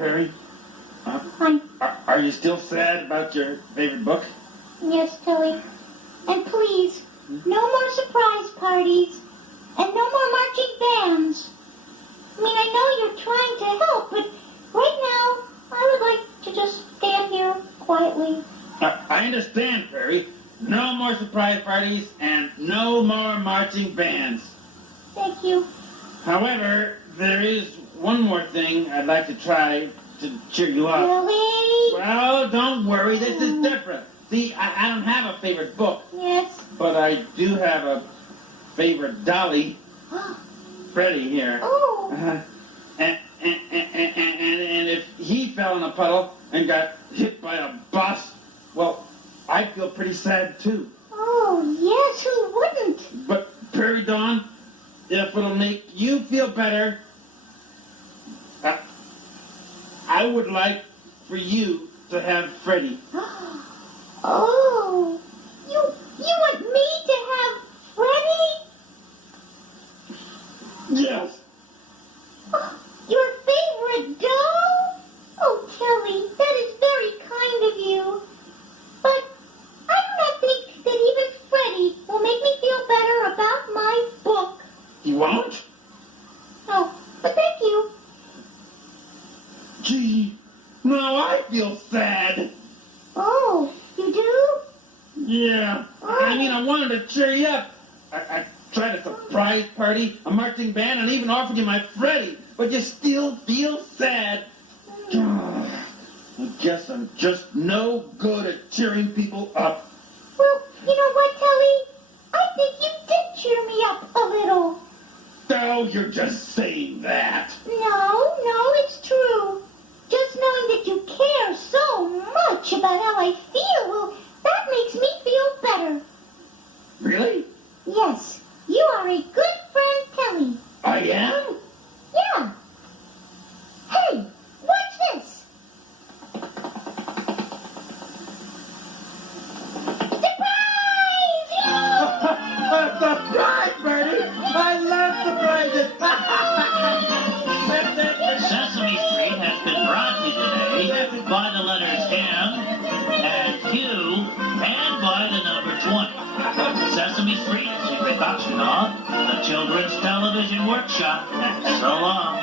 Prairie? Hi. Are you still sad about your favorite book? Yes, Tilly. And please, no more surprise parties. And no more marching bands. I mean, I know you're trying to help, but right now, I would like to just stand here quietly. I understand, Prairie. No more surprise parties and no more marching bands. Thank you. However, there is one more thing I'd like to try to cheer you up. Tilly? Well, don't worry. This is different. See, I don't have a favorite book. Yes. But I do have a favorite dolly. Freddie here. Oh. And if he fell in a puddle and got hit by a bus, well, I'd feel pretty sad too. Oh, yes, who wouldn't? But Prairie Dawn, if it'll make you feel better, I would like for you to have Freddie. Oh, you want me to have Freddie? Yes. Oh, your favorite doll? Oh, Kelly, that is very kind of you. But I do not think that even Freddie will make me feel better about my book. He won't? Oh, but thank you. Gee, now I feel sad. Oh, you do? Yeah. I mean, I wanted to cheer you up. I tried a surprise party, a marching band, and even offered you my Freddie. But you still feel sad. I guess I'm just no good at cheering people up. Well, you know what, Kelly? I think you did cheer me up a little. Oh, you're just saying that. No, it's true. Just knowing that you care so much about how I feel, well, that makes me feel better. Really? Yes, you are a good friend, Kelly. I am? Yeah. Hey, watch this. Surprise! A surprise, Bertie! I love surprises! Sesame Street has been brought to you today by the letters M and Q and by the number 20. Sesame Street is a production of the Children's Television Workshop. So long.